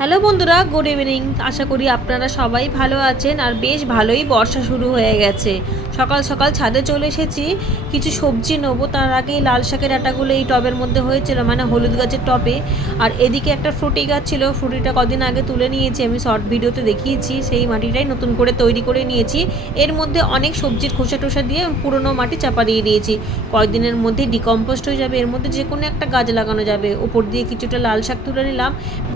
Hello বন্ধুরা, good evening. আশা করি আপনারা সবাই ভালো আছেন আর বেশ ভালোই বর্ষা শুরু হয়ে গেছে। সকাল সকাল ছাদে চলে এসেছি, কিছু সবজি নেব। তার আগেই লাল শাকের আটাগুলো এই টবের মধ্যে হয়েছিল মানে হলুদ গাছের টবে। আর এদিকে একটা ফ্রুটি গাছ ছিল, ফ্রুটিটা কদিন আগে তুলে নিয়েছি, আমি শর্ট ভিডিওতে দেখিয়েছি। সেই মাটিটাই নতুন করে তৈরি করে নিয়েছি। এর মধ্যে অনেক সবজির খোসা টোসা দিয়ে পুরনো মাটি চাপা দিয়ে দিয়েছি কয়েকদিনের মধ্যে ডিকম্পোস্ট হয়ে যাবে। এর মধ্যে যে কোনো একটা গাছ লাগানো যাবে। উপর দিয়ে কিছুটা লাল শাক তুলে নিলাম।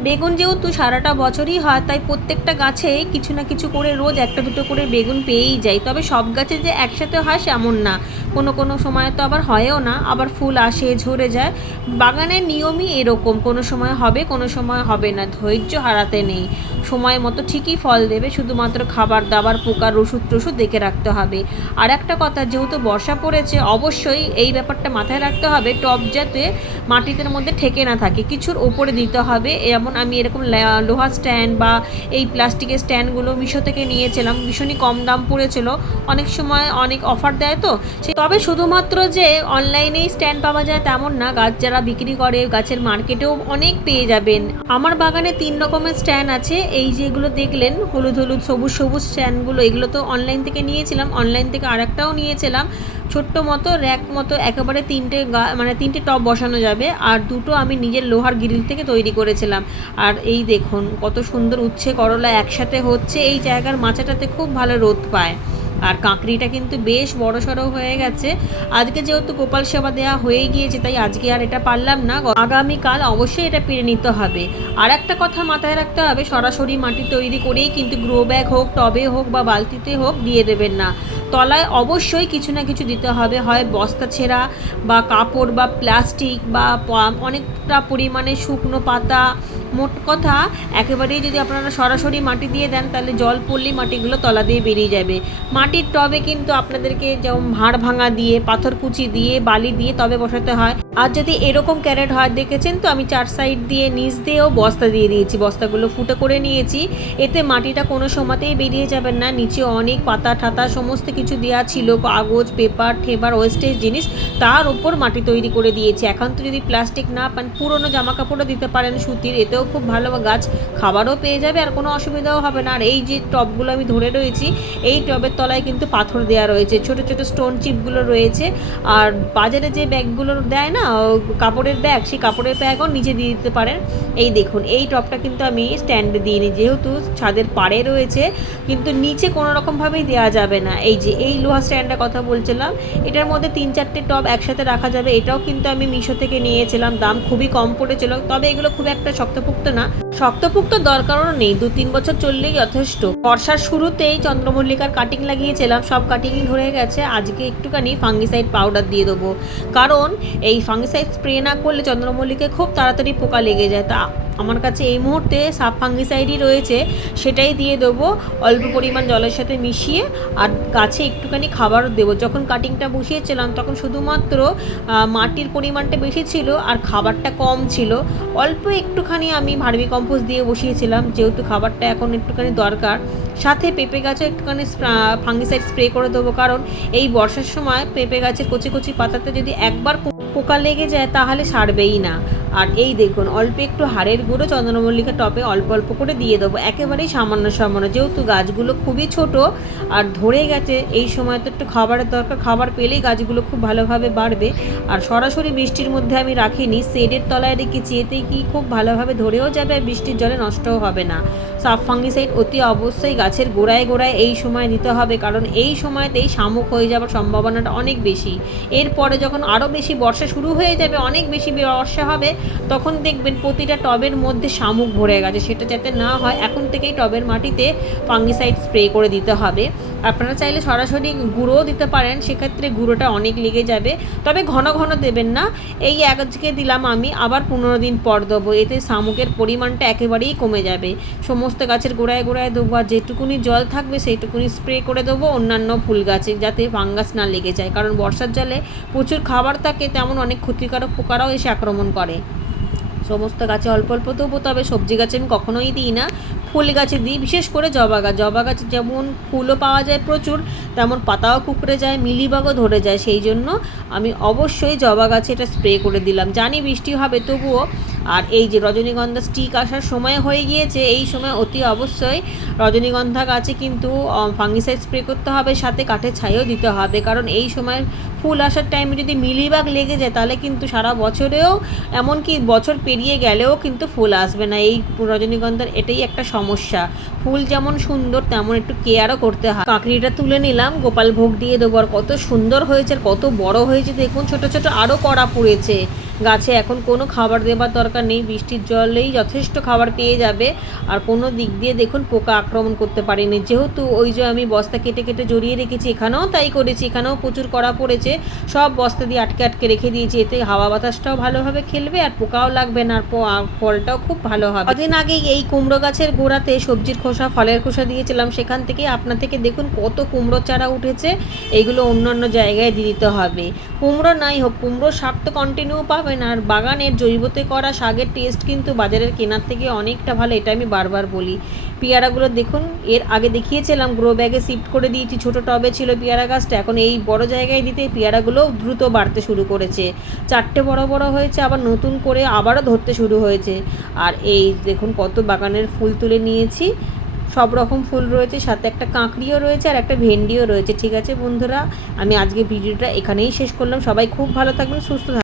বেগুন যেহেতু সারাটা বছরই হয়, তাই প্রত্যেকটা গাছে কিছু না কিছু করে রোজ একটা দুটো করে বেগুন পেয়েই যায় তবে সব গাছে যে একসাথে হয় সেমন না। কোনো কোনো সময় তো আবার হয়ও না, আবার ফুল আসে, ঝরে যায়। বাগানের নিয়মই এরকম, কোনো সময় হবে, কোনো সময় হবে না, ধৈর্য হারাতে নেই। সময় মতো ঠিকই ফল দেবে, শুধুমাত্র খাবার দাবার, পোকার ওষুধ টষুধ দেখে রাখতে হবে। আর একটা কথা, যেহেতু বর্ষা পড়েছে, অবশ্যই এই ব্যাপারটা মাথায় রাখতে হবে, টব যাতে মাটিতে মধ্যে ঠেকে না থাকে, কিছুর ওপরে দিতে হবে। যেমন আমি এরকম লা- লোহা স্ট্যান্ড বা এই প্লাস্টিকের স্ট্যান্ডগুলো মিশো থেকে নিয়েছিলাম। ভীষণই কম দাম পড়েছিল। অনেক সময় অনেক অফার দেয় তো। সে তবে শুধুমাত্র যে অনলাইনেই স্ট্যান্ড পাওয়া যায় তেমন না, গাছ যারা বিক্রি করে, গাছের মার্কেটেও অনেক পেয়ে যাবেন। আমার বাগানে তিন রকমের স্ট্যান্ড আছে। এই যেগুলো দেখলেন, হলুদ হলুদ, সবুজ সবুজ স্ট্যান্ডগুলো এগুলো তো অনলাইন থেকে নিয়েছিলাম। অনলাইন থেকে আরেকটাও নিয়েছিলাম। ছোট্ট মতো র্যাক মতো, একেবারে তিনটে মানে তিনটে টপ বসানো যাবে। আর দুটো আমি নিজের লোহার গ্রিল থেকে তৈরি করেছিলাম। আর এই দেখুন, কত সুন্দর উচ্ছে করলা একসাথে হচ্ছে। এই জায়গার মাচাটাতে খুব ভালো রোদ পায়। আর কাঁকড়িটা কিন্তু বেশ বড় সড়ো হয়ে গেছে। আজকে যেহেতু গোপাল সেবা দেওয়া হয়ে গিয়েছে, তাই আজকে আর এটা পারলাম না। আগামীকাল অবশ্যই এটা পেরে নিতে হবে। আর একটা কথা মাথায় রাখতে হবে, সরাসরি মাটি তৈরি করেই কিন্তু গ্রো ব্যাগ হোক, টবে হোক বা বালতিতে হোক দিয়ে দেবেন না। তলায় অবশ্যই কিছু না কিছু দিতে হবে, হয় বস্তা ছেঁড়া বা কাপড় বা প্লাস্টিক বা অনেকটা পরিমাণে শুকনো পাতা মোট কথা, একেবারেই যদি আপনারা সরাসরি মাটি দিয়ে দেন, তাহলে জল পড়লেই মাটিগুলো তলা দিয়ে বেরিয়ে যাবে। মাটির টবে কিন্তু আপনাদেরকে যেমন ভাঁড় ভাঙা দিয়ে, পাথর কুচি দিয়ে, বালি দিয়ে তবে বসাতে হয়। আর যদি এরকম ক্যারেট হয়, দেখেছেন তো? আমি চার সাইড দিয়ে, নিচ দিয়েও বস্তা দিয়ে দিয়েছি। বস্তাগুলো ফুটো করে নিয়েছি। এতে মাটিটা কোনো সময়তেই বেরিয়ে যাবেন না। নিচে অনেক পাতা, ঠাতা, সমস্ত কিছু দেওয়া ছিল। কাগজ, পেপার, ঠেবার, ওয়েস্টেজ জিনিস, তার উপর মাটি তৈরি করে দিয়েছি। এখন তো যদি প্লাস্টিক না পান, পুরনো জামা কাপড়ও দিতে পারেন সুতির। এতেও খুব ভালো, বা গাছ খাবারও পেয়ে যাবে, আর কোনো অসুবিধাও হবে না। আর এই যে টবগুলো আমি ধরে রয়েছি, এই টবের তলায় কিন্তু পাথর দেওয়া রয়েছে। ছোট ছোট স্টোন চিপগুলো রয়েছে। আর বাজারে যে ব্যাগগুলো দেয় না কাপড়ের ব্যাগ, সেই কাপড়ের ব্যাগও নিচে দিয়ে দিতে পারেন। এই দেখুন, এই টবটা কিন্তু আমি স্ট্যান্ডে দিইনি। যেহেতু ছাদের পাড়ে রয়েছে, কিন্তু নিচে কোনো রকমভাবেই দেওয়া যাবে না। এই যে, এই লোহা স্ট্যান্ডের কথা বলছিলাম, এটার মধ্যে তিন, চারটে টব একসাথে রাখা যাবে। এটাও কিন্তু আমি মিশো থেকে নিয়েছিলাম, দাম খুবই কম পড়েছিল। তবে এগুলো খুব একটা শক্তপুক্ত না। শক্তপুক্ত দরকারও নেই। দু তিন বছর চললেই যথেষ্ট। বর্ষার শুরুতেই চন্দ্রমল্লিকার কাটিং লাগিয়েছিলাম। সব কাটিংই ধরে গেছে। আজকে একটুখানি ফাঙ্গিসাইড পাউডার দিয়ে দেবো। কারণ এই ফাঙ্গিসাইড স্প্রে না করলে চন্দ্রমল্লিকে খুব তাড়াতাড়ি পোকা লেগে যায়। তা আমার কাছে এই মুহূর্তে সাব ফাঙ্গিসাইডই রয়েছে, সেটাই দিয়ে দেবো। অল্প পরিমাণ জলের সাথে মিশিয়ে আর গাছে একটুখানি খাবারও দেবো। যখন কাটিংটা বসিয়েছিলাম, তখন শুধুমাত্র মাটির পরিমাণটা বেশি ছিল আর খাবারটা কম ছিল। অল্প একটুখানি আমি ভার্মি কম্পোস্ট দিয়ে বসিয়েছিলাম, যেহেতু খাবারটা এখন একটুখানি দরকার। সাথে পেঁপে গাছে একটুখানি ফাঙ্গিসাইড স্প্রে করে দেবো, কারণ এই বর্ষার সময় পেঁপে গাছের কচি কচি পাতাতে যদি একবার পোকা লেগে যায়, তাহলে সারবেই না। আর এই দেখুন, অল্প একটু হাড়ের গুঁড়ো চন্দ্রমল্লিকা টপে অল্প অল্প করে দিয়ে দেবো। একেবারেই সামান্য সামান্য, যেহেতু গাছগুলো খুবই ছোট আর ধরে গেছে, এই সময় তো একটু খাবারের দরকার। খাবার পেলেই গাছগুলো খুব ভালোভাবে বাড়বে। আর সরাসরি বৃষ্টির মধ্যে আমি রাখিনি, শেডের তলায় রেখেছি, এতে কি খুব ভালোভাবে ধরেও যাবে আর বৃষ্টির জলে নষ্টও হবে না। সাব ফাঙ্গিসাইড অতি অবশ্যই গাছের গোড়ায় গোড়ায় এই সময় দিতে হবে, কারণ এই সময়তেই শামুক হয়ে যাওয়ার সম্ভাবনাটা অনেক বেশি। এরপরে যখন আরও বেশি বর্ষা শুরু হয়ে যাবে, অনেক বেশি বর্ষা হবে তখন দেখবেন প্রতিটা টবের মধ্যে শামুক ভরে গেছে। সেটা যাতে না হয়, এখন থেকেই টবের মাটিতে ফাঙ্গিসাইড স্প্রে করে দিতে হবে। আপনারা চাইলে সরাসরি গুঁড়োও দিতে পারেন, সেক্ষেত্রে গুঁড়োটা অনেক লেগে যাবে। তবে ঘন ঘন দেবেন না। এই আজকে দিলাম আমি, আবার পনেরো দিন পর দেবো। এতে শামুকের পরিমাণটা একেবারেই কমে যাবে। সমস্ত গাছের গোড়ায় গোড়ায় দেবো আর যেটুকুনি জল থাকবে, সেইটুকুনি স্প্রে করে দেবো অন্যান্য ফুল গাছে, যাতে ফাঙ্গাস না লেগে যায়। কারণ বর্ষার জলে প্রচুর খাবার থাকে, তেমন অনেক ক্ষতিকারক পোকারাও এসে আক্রমণ করে। সমস্ত গাছে অল্প অল্প দেবো তবে সবজি গাছে আমি কখনোই দিই না। ফুল গাছে দিই, বিশেষ করে জবা গাছ। জবা গাছ যেমন ফুলও পাওয়া যায় প্রচুর, তেমন পাতাও কুকড়ে যায়, মিলিবাগও ধরে যায়। সেই জন্য আমি অবশ্যই জবা গাছে এটা স্প্রে করে দিলাম। জানি বৃষ্টি হবে, তবুও আর এই যে রজনীগন্ধা স্টিক আসার সময় হয়ে গিয়েছে, এই সময় অতি অবশ্যই রজনীগন্ধা গাছে কিন্তু ফাঙ্গিসাইড স্প্রে করতে হবে, সাথে কাঠের ছাইও দিতে হবে। কারণ এই সময় ফুল আসার টাইমে যদি মিলিবাগ লেগে যায়, তাহলে কিন্তু সারা বছরেও, এমনকি বছর পেরিয়ে গেলেও কিন্তু ফুল আসবে না। এই রজনীগন্ধার এটাই একটা সমস্যা। ফুল যেমন সুন্দর, তেমন একটু কেয়ারও করতে হয়। কাঁকড়িটা তুলে নিলাম, গোপাল ভোগ দিয়ে দেবো। আর কত সুন্দর হয়েছে, আর কত বড় হয়েছে, দেখুন, ছোট ছোট আরও কড়া পড়েছে। গাছে এখন কোনো খাবার দেবার দরকার নেই। বৃষ্টির জলেই যথেষ্ট খাবার পেয়ে যাবে। আর কোনো দিক দিয়ে দেখুন পোকা আক্রমণ করতে পারেনি। যেহেতু ওই যে আমি বস্তা কেটে কেটে জড়িয়ে রেখেছি, এখানেও তাই করেছি, এখানেও প্রচুর কড়া পড়েছে। সব বস্তা দিয়ে আটকে আটকে রেখে দিয়েছি। এতে হাওয়া বাতাসটাও ভালোভাবে খেলবে আর পোকাও লাগবে না। আর ফলটাও খুব ভালো হবে। কদিন আগে এই কুমড়ো গাছের গোড়াতে সবজির খোসা, ফলের খোসা দিয়েছিলাম। সেখান থেকে আপনা থেকে দেখুন কত কুমড়ো চারা উঠেছে। এইগুলো অন্য অন্য জায়গায় দিয়ে দিতে হবে। কুমড়ো নাই হোক কুমড়ো শাক তো কন্টিনিউ পাবেন আর বাগানের জৈবতে করা শাকের টেস্ট কিন্তু বাজারের কেনার থেকে অনেকটা ভালো, এটা আমি বারবার বলি। পেয়ারাগুলো দেখুন, এর আগে দেখিয়েছিলাম গ্রো ব্যাগে শিফট করে দিয়েছি, ছোটো টবে ছিল পেয়ারা গাছটা। এখন এই বড় জায়গায় দিতে পেয়ারাগুলো দ্রুত বাড়তে শুরু করেছে। চারটে বড় বড় হয়েছে, আবার নতুন করে আবারও ধরতে শুরু হয়েছে। আর এই দেখুন, কত বাগানের ফুল তুলে নিয়েছি। সব রকম ফুল রয়েছে, সাথে একটা কাঁকড়িও রয়েছে, আর একটা ভেন্ডিও রয়েছে। ঠিক আছে বন্ধুরা, আমি আজকে ভিডিওটা এখানেই শেষ করলাম। সবাই খুব ভালো থাকবেন, সুস্থ থাকবেন।